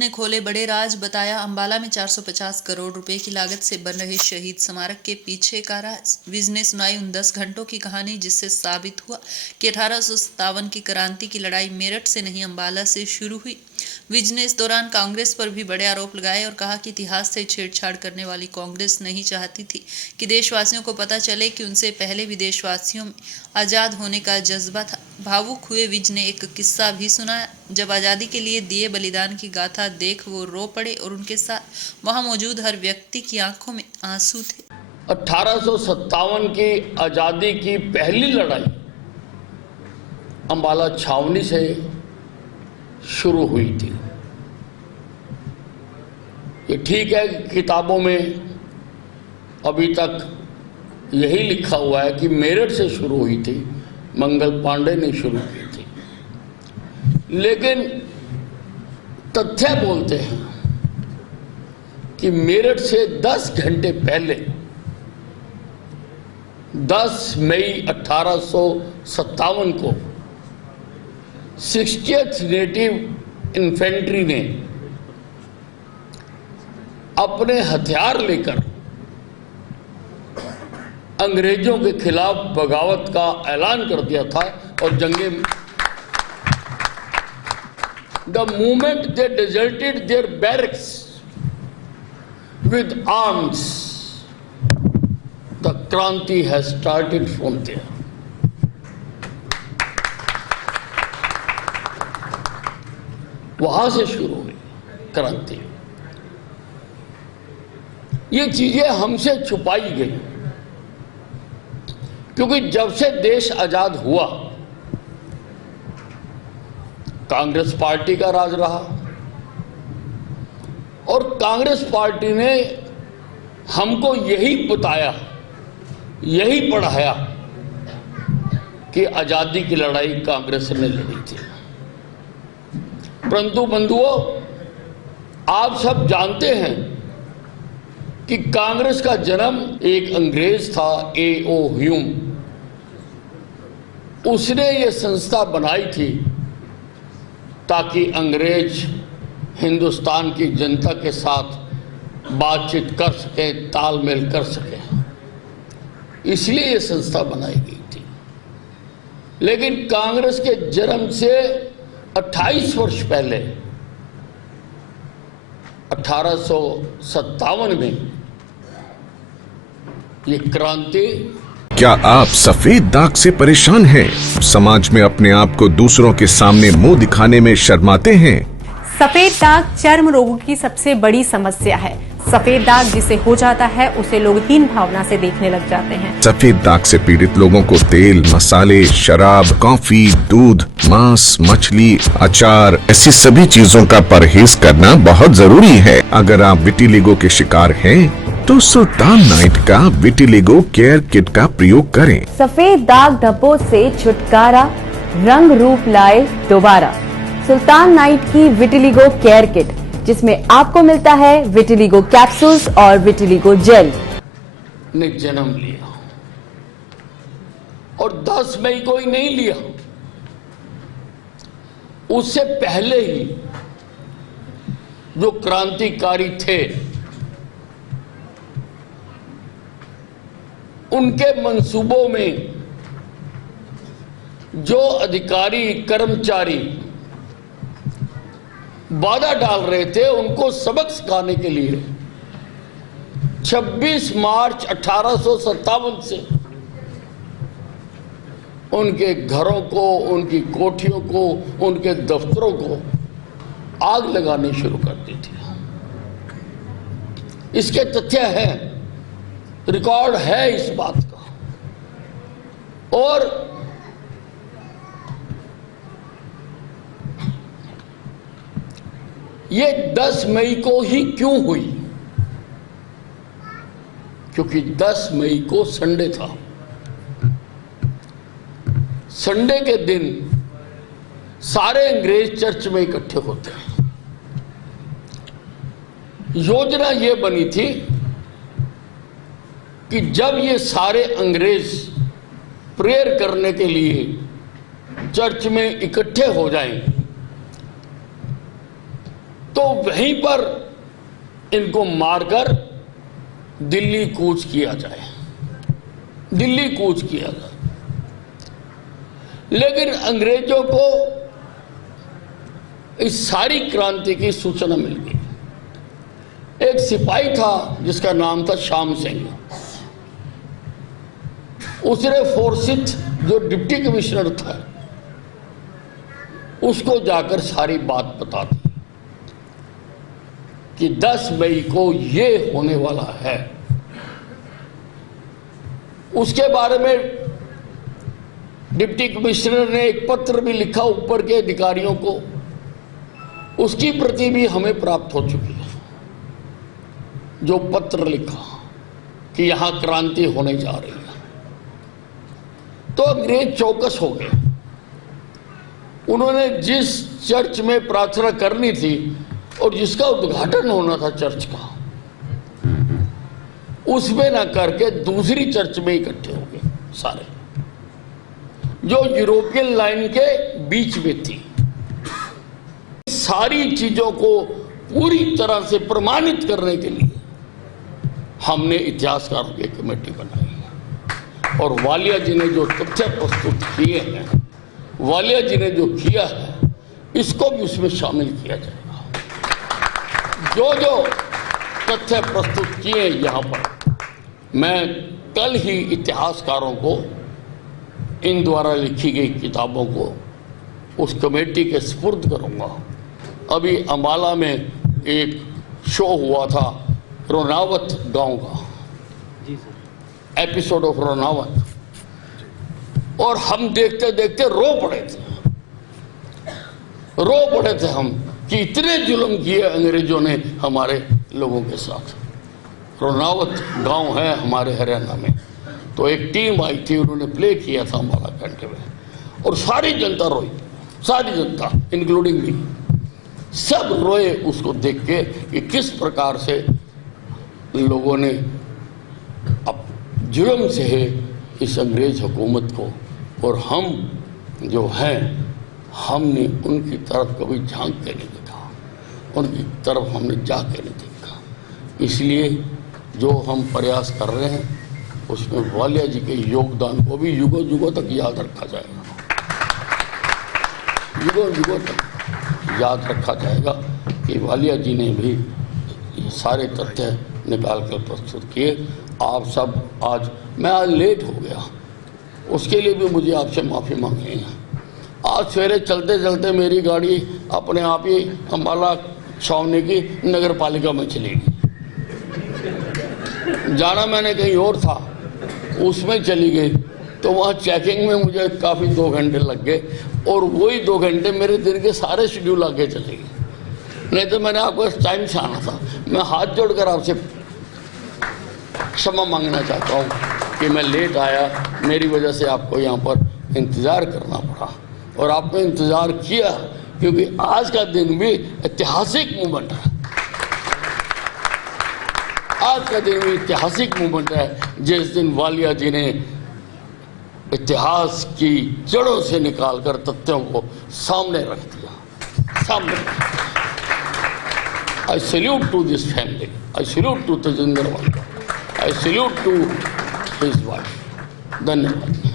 ने खोले बड़े राज, बताया अंबाला में 450 करोड़ रुपए की लागत से बन रहे शहीद स्मारक के पीछे का राज। विज ने सुनाई उन 10 घंटों की कहानी जिससे साबित हुआ कि 1857 की क्रांति की लड़ाई मेरठ से नहीं अंबाला से शुरू हुई। विज ने इस दौरान कांग्रेस पर भी बड़े आरोप लगाए और कहा कि इतिहास से छेड़छाड़ करने वाली कांग्रेस नहीं चाहती थी कि देशवासियों को पता चले कि उनसे पहले भी देशवासियों में आज़ाद होने का जज्बा था। भावुक हुए विज ने एक किस्सा भी सुनाया। जब आज़ादी के लिए दिए बलिदान की गाथा देख वो रो पड़े और उनके साथ वहां मौजूद हर व्यक्ति की आंखों में आंसू थे। 1857 की आज़ादी की पहली लड़ाई अंबाला छावनी से शुरू हुई थी। ये ठीक है कि किताबों में अभी तक यही लिखा हुआ है कि मेरठ से शुरू हुई थी, मंगल पांडे ने शुरू की थी, लेकिन तथ्य बोलते हैं कि मेरठ से 10 घंटे पहले 10 मई 1857 को 60th नेटिव इन्फेंट्री ने अपने हथियार लेकर अंग्रेजों के खिलाफ बगावत का ऐलान कर दिया था और जंगे the movement they deserted their barracks with arms, the kranti has started from there. वहां से शुरू हुई क्रांति। ये चीजें हमसे छुपाई गई क्योंकि जब से देश आजाद हुआ कांग्रेस पार्टी का राज रहा और कांग्रेस पार्टी ने हमको यही बताया, यही पढ़ाया कि आजादी की लड़ाई कांग्रेस ने लड़ी थी। परंतु बंधुओं, आप सब जानते हैं कि कांग्रेस का जन्म एक अंग्रेज था, A.O. ह्यूम। उसने ये संस्था बनाई थी ताकि अंग्रेज हिंदुस्तान की जनता के साथ बातचीत कर सके, तालमेल कर सके, इसलिए ये संस्था बनाई गई थी। लेकिन कांग्रेस के जन्म से 28 वर्ष पहले 1857 में ये क्रांति। क्या आप सफेद दाग से परेशान हैं? समाज में अपने आप को दूसरों के सामने मुंह दिखाने में शर्माते हैं? सफेद दाग चर्म रोगों की सबसे बड़ी समस्या है। सफेद दाग जिसे हो जाता है उसे लोग हीन भावना से देखने लग जाते हैं। सफेद दाग से पीड़ित लोगों को तेल, मसाले, शराब, कॉफी, दूध, मांस, मछली, अचार ऐसी सभी चीजों का परहेज करना बहुत जरूरी है। अगर आप विटिलिगो के शिकार हैं तो सुल्तान नाइट का विटिलिगो केयर किट का प्रयोग करें। सफेद दाग धब्बों से छुटकारा, रंग रूप लाए दोबारा। सुल्तान नाइट की विटिलिगो केयर किट, जिसमें आपको मिलता है विटिलिगो कैप्सूल्स और विटिलिगो जेल। ने जन्म लिया और 10 मई को ही नहीं लिया, उससे पहले ही जो क्रांतिकारी थे उनके मंसूबों में जो अधिकारी कर्मचारी वादा डाल रहे थे उनको सबक सिखाने के लिए 26 मार्च 1857 से उनके घरों को, उनकी कोठियों को, उनके दफ्तरों को आग लगानी शुरू कर दी थी। इसके तथ्य हैं, रिकॉर्ड है इस बात का। और ये 10 मई को ही क्यों हुई? क्योंकि 10 मई को संडे था। संडे के दिन सारे अंग्रेज चर्च में इकट्ठे होते हैं। योजना ये बनी थी कि जब ये सारे अंग्रेज प्रेयर करने के लिए चर्च में इकट्ठे हो जाएं, तो तो वहीं पर इनको मारकर दिल्ली कूच किया जाए, दिल्ली कूच किया जाए। लेकिन अंग्रेजों को इस सारी क्रांति की सूचना मिल गई। एक सिपाही था जिसका नाम था श्याम सिंह, उसने फोर्सिथ जो डिप्टी कमिश्नर था उसको जाकर सारी बात बता दी कि 10 मई को ये होने वाला है। उसके बारे में डिप्टी कमिश्नर ने एक पत्र भी लिखा ऊपर के अधिकारियों को, उसकी प्रति भी हमें प्राप्त हो चुकी है। जो पत्र लिखा कि यहां क्रांति होने जा रही है, तो अंग्रेज चौकस हो गए। उन्होंने जिस चर्च में प्रार्थना करनी थी और जिसका उद्घाटन होना था चर्च का, उसमें ना करके दूसरी चर्च में इकट्ठे हो गए सारे, जो यूरोपियन लाइन के बीच में थी। सारी चीजों को पूरी तरह से प्रमाणित करने के लिए हमने इतिहासकारों की कमेटी बनाई है और वालिया जी ने जो तथ्य प्रस्तुत किए हैं, वालिया जी ने जो किया है, इसको भी उसमें शामिल किया जाएगा। जो जो तथ्य प्रस्तुत किए यहाँ पर, मैं कल ही इतिहासकारों को इन द्वारा लिखी गई किताबों को उस कमेटी के सुपुर्द करूँगा। अभी अम्बाला में एक शो हुआ था रोनावत गांव का, एपिसोड ऑफ रोनावत, और हम देखते देखते रो पड़े थे हम कि इतने जुल्म किए अंग्रेजों ने हमारे लोगों के साथ। रोनावत गांव है हमारे हरियाणा में, तो एक टीम आई थी, उन्होंने प्ले किया था अम्बाला घंटे में, और सारी जनता रोई, सारी जनता इंक्लूडिंग मी, सब रोए उसको देख के कि किस प्रकार से लोगों ने अब जुर्म से है इस अंग्रेज हुकूमत को, और हम जो हैं हमने उनकी तरफ कभी झांक के नहीं देखा, उनकी तरफ हमने जाके नहीं देखा। इसलिए जो हम प्रयास कर रहे हैं उसमें वालिया जी के योगदान को भी युगों युगों तक याद रखा जाएगा, युगों युगों तक याद रखा जाएगा कि वालिया जी ने भी ये सारे तथ्य निकाल कर प्रस्तुत किए। आप सब मैं आज लेट हो गया, उसके लिए भी मुझे आपसे माफ़ी मांगनी है। आज सवेरे चलते चलते मेरी गाड़ी अपने आप ही अम्बाला छावनी की नगर पालिका में चली गई। जाना मैंने कहीं और था, उसमें चली गई, तो वहाँ चेकिंग में मुझे काफ़ी 2 घंटे लग गए, और वही 2 घंटे मेरे दिन के सारे शेड्यूल आगे चले गए। नहीं तो मैंने आपको इस टाइम से आना था। मैं हाथ जोड़कर आपसे क्षमा मांगना चाहता हूँ कि मैं लेट आया, मेरी वजह से आपको यहाँ पर इंतज़ार करना पड़ा, और आपने इंतज़ार किया क्योंकि आज का दिन भी ऐतिहासिक मूवमेंट है। आज का दिन भी ऐतिहासिक मूवमेंट है, जिस दिन वालिया जी ने इतिहास की जड़ों से निकालकर तथ्यों को सामने रख दिया, सामने। I salute to this family. I salute to Tejinder Walia. I salute to his wife. धन्यवाद।